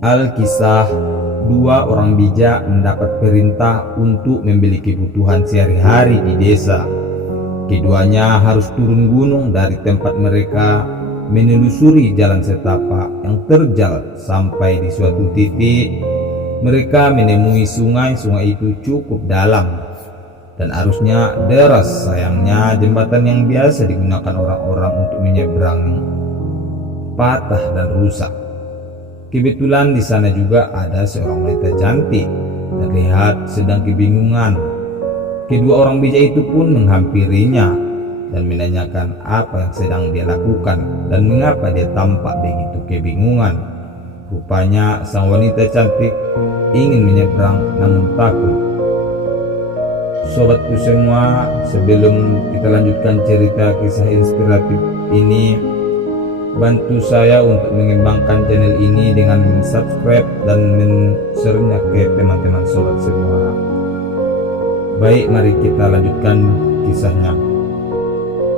Alkisah, dua orang bijak mendapat perintah untuk membeli kebutuhan sehari-hari di desa. Keduanya harus turun gunung dari tempat mereka, menelusuri jalan setapak yang terjal sampai di suatu titik. Mereka menemui sungai. Sungai itu cukup dalam dan arusnya deras. Sayangnya jembatan yang biasa digunakan orang-orang untuk menyeberangi patah dan rusak. Kebetulan di sana juga ada seorang wanita cantik, terlihat sedang kebingungan. Kedua orang bijak itu pun menghampirinya dan menanyakan apa yang sedang dia lakukan dan mengapa dia tampak begitu kebingungan. Rupanya sang wanita cantik ingin menyeberang namun takut. Sobatku semua, sebelum kita lanjutkan cerita kisah inspiratif ini, bantu saya untuk mengembangkan channel ini dengan subscribe dan share-nya ke teman-teman sobat semua. Baik, mari kita lanjutkan kisahnya.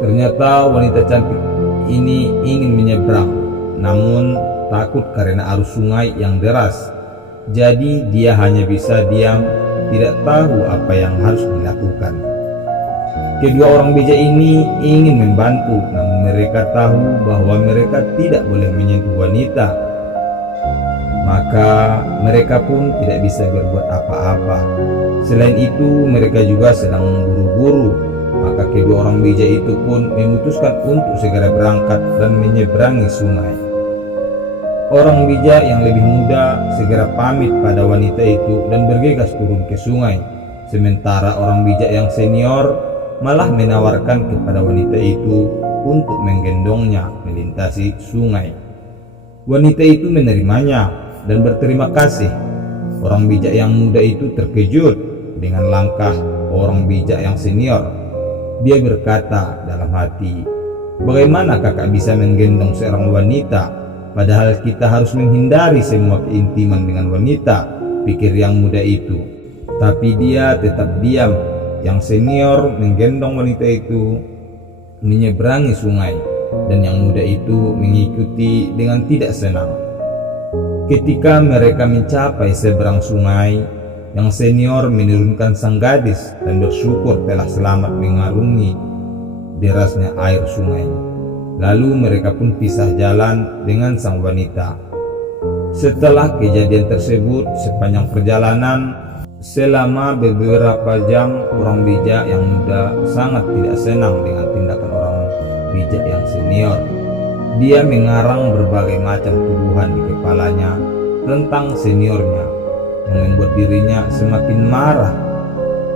Ternyata wanita cantik ini ingin menyeberang, namun takut karena arus sungai yang deras. Jadi dia hanya bisa diam, tidak tahu apa yang harus dilakukan. Kedua orang bijak ini ingin membantu, namun mereka tahu bahwa mereka tidak boleh menyentuh wanita. Maka mereka pun tidak bisa berbuat apa-apa. Selain itu, mereka juga sedang buru-buru. Maka kedua orang bijak itu pun memutuskan untuk segera berangkat dan menyeberangi sungai. Orang bijak yang lebih muda segera pamit pada wanita itu dan bergegas turun ke sungai. Sementara orang bijak yang senior malah menawarkan kepada wanita itu untuk menggendongnya melintasi sungai. Wanita itu menerimanya dan berterima kasih. Orang bijak yang muda itu terkejut dengan langkah orang bijak yang senior. Dia berkata dalam hati, "Bagaimana kakak bisa menggendong seorang wanita, padahal kita harus menghindari semua keintiman dengan wanita," pikir yang muda itu. Tapi dia tetap diam. Yang senior menggendong wanita itu menyeberangi sungai dan yang muda itu mengikuti dengan tidak senang. Ketika mereka mencapai seberang sungai, yang senior menurunkan sang gadis dan bersyukur telah selamat mengarungi derasnya air sungai. Lalu mereka pun pisah jalan dengan sang wanita. Setelah kejadian tersebut, sepanjang perjalanan selama beberapa jam, orang bijak yang muda sangat tidak senang dengan tindakan orang bijak yang senior. Dia mengarang berbagai macam tuduhan di kepalanya tentang seniornya yang membuat dirinya semakin marah.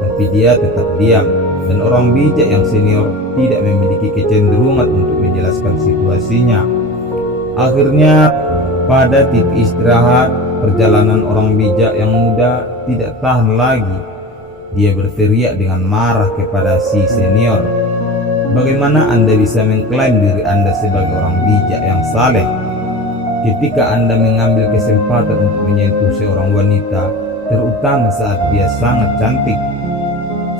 Tapi dia tetap diam dan orang bijak yang senior tidak memiliki kecenderungan untuk menjelaskan situasinya. Akhirnya pada titik istirahat perjalanan, orang bijak yang muda tidak tahan lagi. Dia berteriak dengan marah kepada si senior, "Bagaimana Anda bisa mengklaim diri Anda sebagai orang bijak yang saleh ketika Anda mengambil kesempatan untuk menyentuh seorang wanita, terutama saat dia sangat cantik?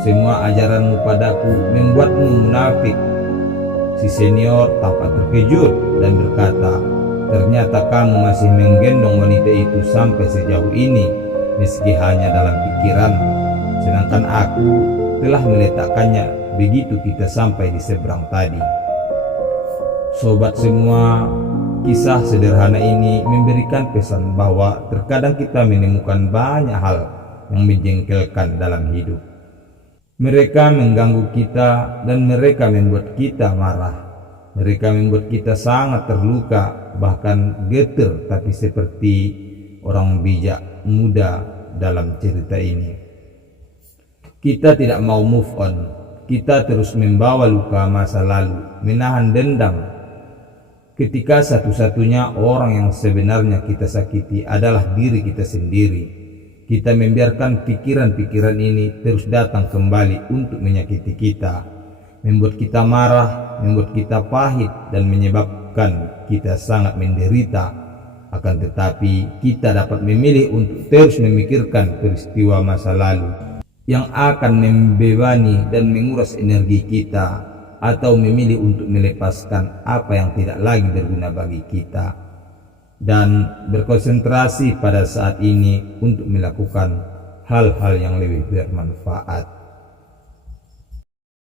Semua ajaranmu padaku membuatmu munafik." Si senior tampak terkejut dan berkata, "Ternyata kamu masih menggendong wanita itu sampai sejauh ini, meski hanya dalam pikiran, sedangkan aku telah meletakkannya begitu kita sampai di seberang tadi." Sobat semua, kisah sederhana ini memberikan pesan bahwa terkadang kita menemukan banyak hal yang menjengkelkan dalam hidup. Mereka mengganggu kita dan mereka membuat kita marah. Mereka membuat kita sangat terluka, bahkan getir, tapi seperti orang bijak muda dalam cerita ini. Kita tidak mau move on. Kita terus membawa luka masa lalu, menahan dendam. Ketika satu-satunya orang yang sebenarnya kita sakiti adalah diri kita sendiri. Kita membiarkan pikiran-pikiran ini terus datang kembali untuk menyakiti kita, membuat kita marah, membuat kita pahit, dan menyebabkan kita sangat menderita. Akan tetapi kita dapat memilih untuk terus memikirkan peristiwa masa lalu yang akan membebani dan menguras energi kita, atau memilih untuk melepaskan apa yang tidak lagi berguna bagi kita. dan berkonsentrasi pada saat ini untuk melakukan hal-hal yang lebih bermanfaat.